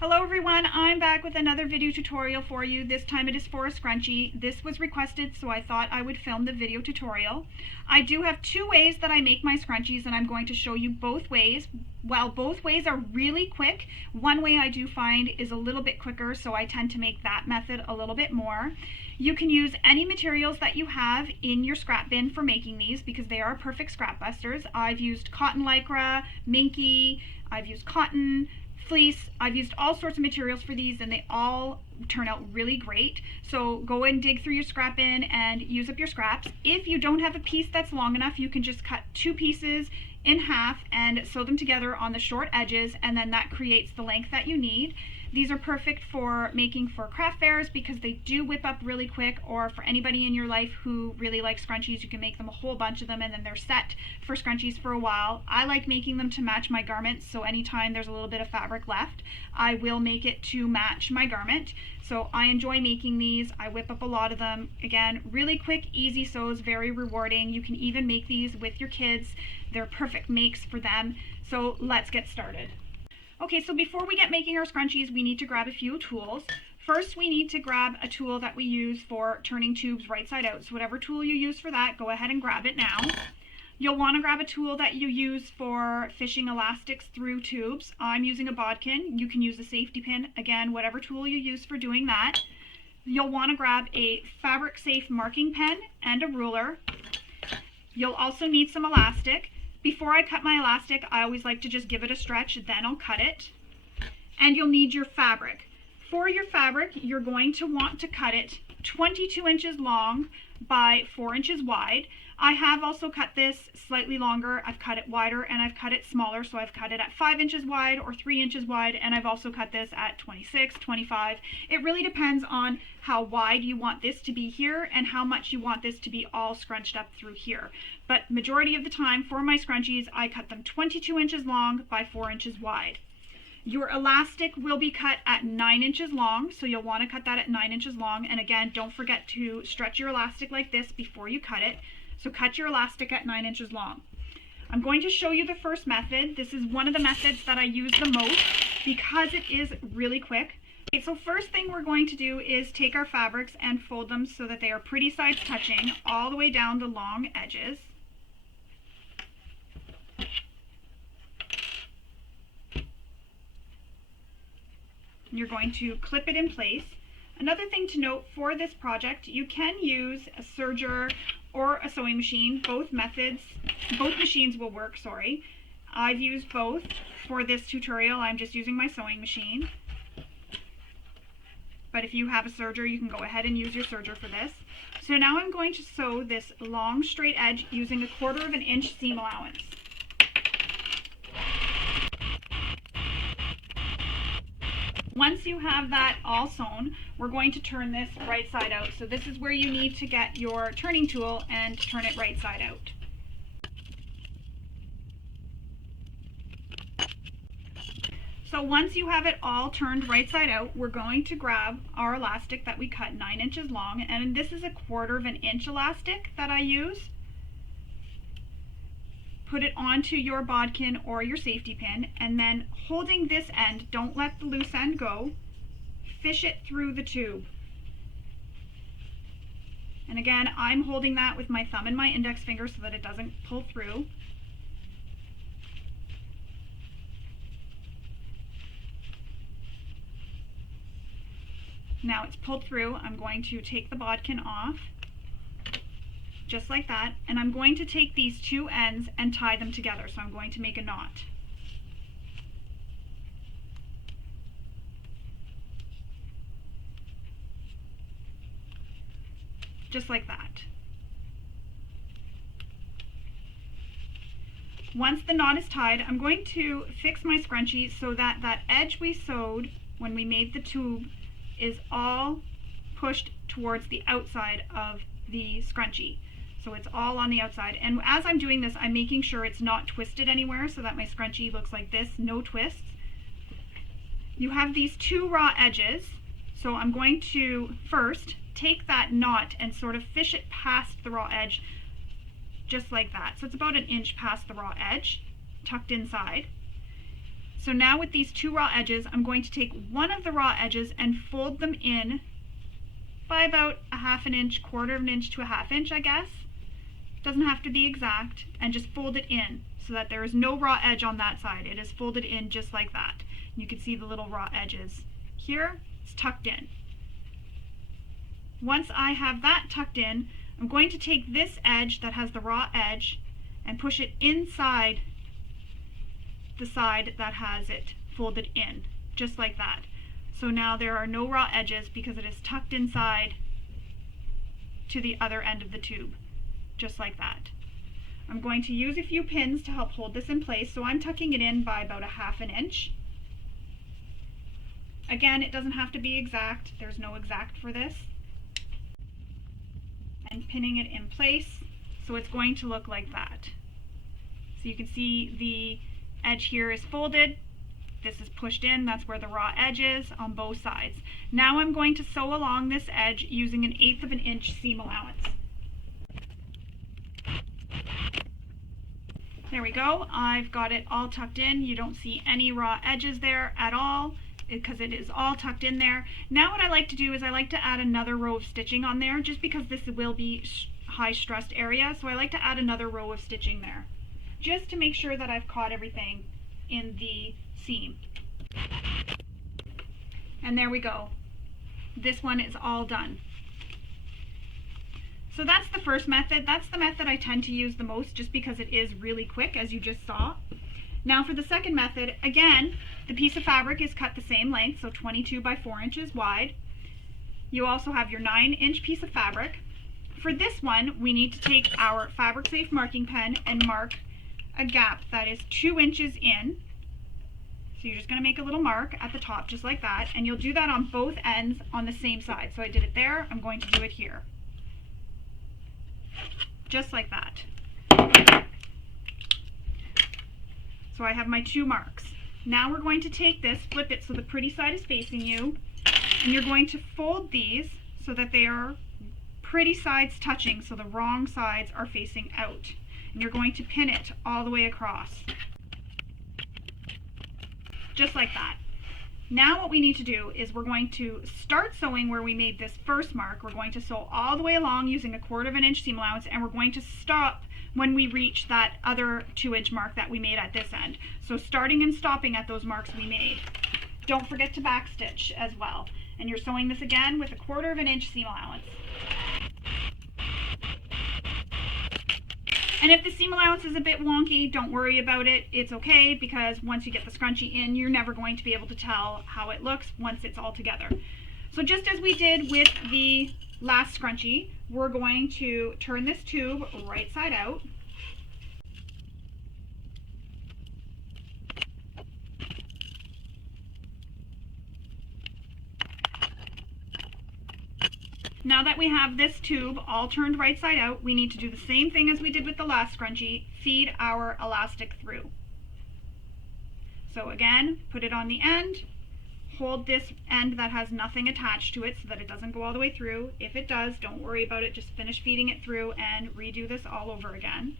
Hello everyone, I'm back with another video tutorial for you. This time it is for a scrunchie. This was requested, so I thought I would film the video tutorial. I do have two ways that I make my scrunchies, and I'm going to show you both ways. While both ways are really quick, one way I do find is a little bit quicker, so I tend to make that method a little bit more. You can use any materials that you have in your scrap bin for making these because they are perfect scrap busters. I've used cotton lycra, minky, I've used cotton, fleece. I've used all sorts of materials for these and they all turn out really great. So go and dig through your scrap bin and use up your scraps. If you don't have a piece that's long enough, you can just cut two pieces in half and sew them together on the short edges, and then that creates the length that you need. These are perfect for making for craft fairs because they do whip up really quick, or for anybody in your life who really likes scrunchies, you can make them a whole bunch of them and then they're set for scrunchies for a while. I like making them to match my garments, so anytime there's a little bit of fabric left, I will make it to match my garment. So I enjoy making these. I whip up a lot of them. Again, really quick, easy sews, very rewarding. You can even make these with your kids. They're perfect makes for them. So let's get started. Okay, so before we get making our scrunchies, we need to grab a few tools. First, we need to grab a tool that we use for turning tubes right side out. So whatever tool you use for that, go ahead and grab it now. You'll want to grab a tool that you use for fishing elastics through tubes. I'm using a bodkin. You can use a safety pin. Again, whatever tool you use for doing that. You'll want to grab a fabric safe marking pen and a ruler. You'll also need some elastic. Before I cut my elastic, I always like to just give it a stretch, then I'll cut it. And you'll need your fabric. For your fabric, you're going to want to cut it 22 inches long by 4 inches wide. I have also cut this slightly longer. I've cut it wider and I've cut it smaller. So I've cut it at 5 inches wide or 3 inches wide, and I've also cut this at 26, 25. It really depends on how wide you want this to be here and how much you want this to be all scrunched up through here. But majority of the time for my scrunchies, I cut them 22 inches long by 4 inches wide. Your elastic will be cut at 9 inches long, so you'll want to cut that at 9 inches long. And again, don't forget to stretch your elastic like this before you cut it. So cut your elastic at 9 inches long. I'm going to show you the first method. This is one of the methods that I use the most because it is really quick. Okay, so first thing we're going to do is take our fabrics and fold them so that they are pretty sides touching all the way down the long edges. You're going to clip it in place. Another thing to note for this project, you can use a serger or a sewing machine. Both machines will work, sorry. I've used both for this tutorial. I'm just using my sewing machine. But if you have a serger, you can go ahead and use your serger for this. So now I'm going to sew this long straight edge using 1/4 inch seam allowance. Once you have that all sewn, we're going to turn this right side out. So this is where you need to get your turning tool and turn it right side out. So once you have it all turned right side out, we're going to grab our elastic that we cut 9 inches long, and this is 1/4 inch elastic that I use. Put it onto your bodkin or your safety pin, and then holding this end, don't let the loose end go, fish it through the tube. And again, I'm holding that with my thumb and my index finger so that it doesn't pull through. Now it's pulled through. I'm going to take the bodkin off, just like that, and I'm going to take these two ends and tie them together. So I'm going to make a knot. Just like that. Once the knot is tied, I'm going to fix my scrunchie so that that edge we sewed when we made the tube is all pushed towards the outside of the scrunchie. So it's all on the outside. And as I'm doing this, I'm making sure it's not twisted anywhere so that my scrunchie looks like this, no twists. You have these two raw edges, so I'm going to first take that knot and sort of fish it past the raw edge, just like that. So it's about 1 inch past the raw edge, tucked inside. So now with these two raw edges, I'm going to take one of the raw edges and fold them in by about a half an inch, quarter of an inch to a half inch, I guess. Doesn't have to be exact, and just fold it in so that there is no raw edge on that side. It is folded in just like that. You can see the little raw edges. Here, it's tucked in. Once I have that tucked in, I'm going to take this edge that has the raw edge and push it inside the side that has it folded in, just like that. So now there are no raw edges because it is tucked inside to the other end of the tube, just like that. I'm going to use a few pins to help hold this in place, so I'm tucking it in by about a half an inch. Again, it doesn't have to be exact. There's no exact for this. And pinning it in place, so it's going to look like that. So you can see the edge here is folded. This is pushed in. That's where the raw edge is on both sides. Now I'm going to sew along this edge using 1/8 of an inch seam allowance. There we go. I've got it all tucked in. You don't see any raw edges there at all because it is all tucked in there. Now what I like to do is I like to add another row of stitching on there, just because this will be high stressed area. So I like to add another row of stitching there, just to make sure that I've caught everything in the seam. And there we go. This one is all done. So that's the first method. That's the method I tend to use the most, just because it is really quick, as you just saw. Now for the second method, again, the piece of fabric is cut the same length, so 22 by 4 inches wide. You also have your 9-inch piece of fabric. For this one, we need to take our Fabric Safe marking pen and mark a gap that is 2 inches in. So you're just going to make a little mark at the top, just like that, and you'll do that on both ends on the same side. So I did it there, I'm going to do it here. Just like that. So I have my 2 marks. Now we're going to take this, flip it so the pretty side is facing you, and you're going to fold these so that they are pretty sides touching, so the wrong sides are facing out. And you're going to pin it all the way across. Just like that. Now what we need to do is we're going to start sewing where we made this first mark. We're going to sew all the way along using 1/4 of an inch seam allowance, and we're going to stop when we reach that other 2-inch mark that we made at this end. So starting and stopping at those marks we made. Don't forget to backstitch as well. And you're sewing this again with 1/4 of an inch seam allowance. And if the seam allowance is a bit wonky, don't worry about it. It's okay, because once you get the scrunchie in, you're never going to be able to tell how it looks once it's all together. So just as we did with the last scrunchie, we're going to turn this tube right side out. Now that we have this tube all turned right side out, we need to do the same thing as we did with the last scrunchie, feed our elastic through. So again, put it on the end, hold this end that has nothing attached to it so that it doesn't go all the way through. If it does, don't worry about it, just finish feeding it through and redo this all over again.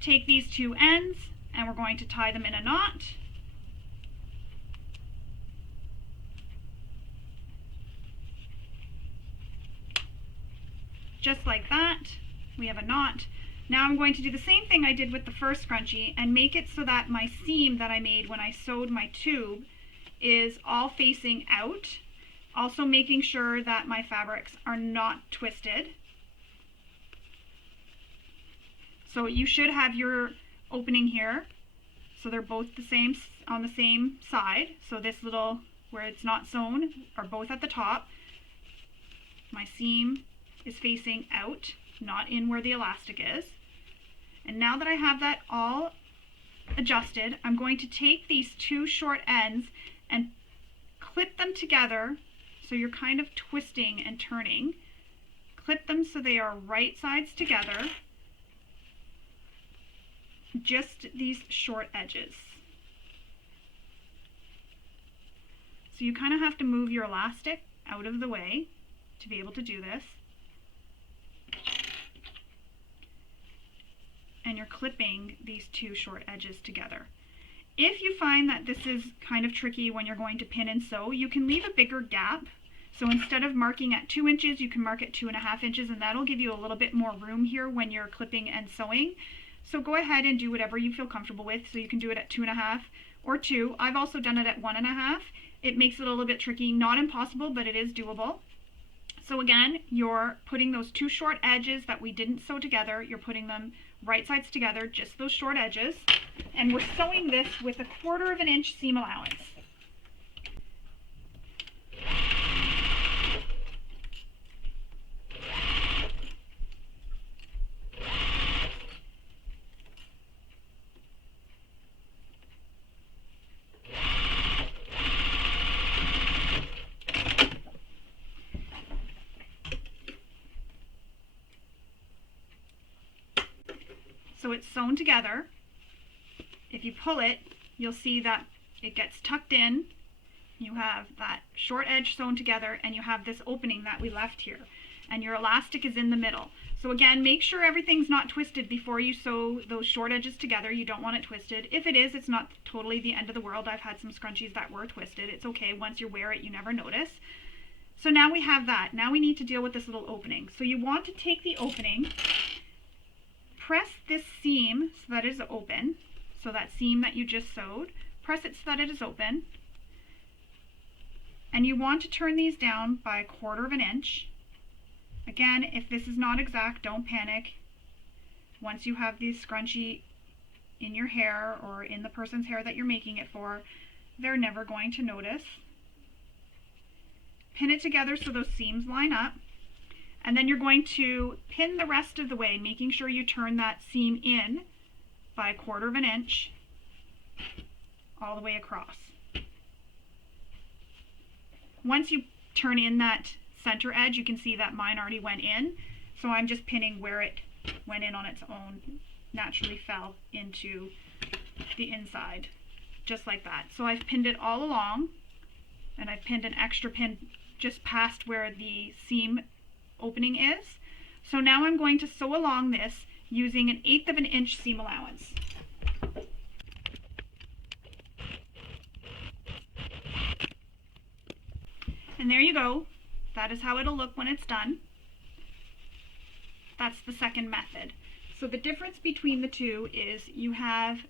Take these 2 ends, and we're going to tie them in a knot. Just like that, we have a knot. Now I'm going to do the same thing I did with the first scrunchie and make it so that my seam that I made when I sewed my tube is all facing out. Also making sure that my fabrics are not twisted. So you should have your opening here, so they're both the same on the same side. So this little where it's not sewn are both at the top. My seam is facing out, not in where the elastic is. And now that I have that all adjusted, I'm going to take these 2 short ends and clip them together, so you're kind of twisting and turning. Clip them so they are right sides together. Just these short edges. So you kind of have to move your elastic out of the way to be able to do this. you're clipping these two short edges together. If you find that this is kind of tricky when you're going to pin and sew, you can leave a bigger gap. So instead of marking at 2 inches, you can mark at 2.5 inches, and that'll give you a little bit more room here when you're clipping and sewing. So go ahead and do whatever you feel comfortable with. So you can do it at 2.5 or 2. I've also done it at 1.5. It makes it a little bit tricky, not impossible, but it is doable. So again, you're putting those two short edges that we didn't sew together, you're putting them right sides together, just those short edges, and we're sewing this with 1/4 inch seam allowance. So it's sewn together. If you pull it, you'll see that it gets tucked in. You have that short edge sewn together, and you have this opening that we left here. And your elastic is in the middle. So again, make sure everything's not twisted before you sew those short edges together. You don't want it twisted. If it is, it's not totally the end of the world. I've had some scrunchies that were twisted. It's okay. Once you wear it, you never notice. So now we have that. Now we need to deal with this little opening. So you want to take the opening, press this seam so that it is open. So that seam that you just sewed, press it so that it is open. And you want to turn these down by 1/4 inch. Again, if this is not exact, don't panic. Once you have the scrunchie in your hair or in the person's hair that you're making it for, they're never going to notice. Pin it together so those seams line up. And then you're going to pin the rest of the way, making sure you turn that seam in by 1/4 inch all the way across. Once you turn in that center edge, you can see that mine already went in. So I'm just pinning where it went in on its own, naturally fell into the inside, just like that. So I've pinned it all along, and I've pinned an extra pin just past where the seam opening is. So now I'm going to sew along this using 1/8 inch seam allowance. And there you go. That is how it'll look when it's done. That's the second method. So the difference between the two is you have,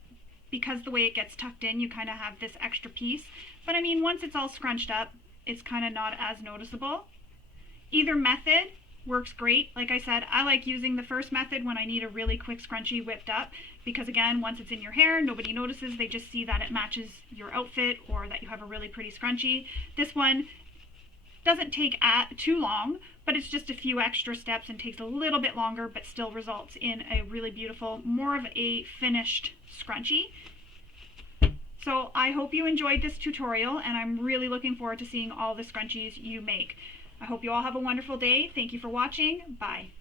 because the way it gets tucked in, you kind of have this extra piece. But I mean, once it's all scrunched up, it's kind of not as noticeable. Either method works great. Like I said, I like using the first method when I need a really quick scrunchie whipped up, because again, once it's in your hair, nobody notices. They just see that it matches your outfit or that you have a really pretty scrunchie. This one doesn't take too long, but it's just a few extra steps and takes a little bit longer, but still results in a really beautiful, more of a finished scrunchie. So I hope you enjoyed this tutorial, and I'm really looking forward to seeing all the scrunchies you make. I hope you all have a wonderful day. Thank you for watching. Bye.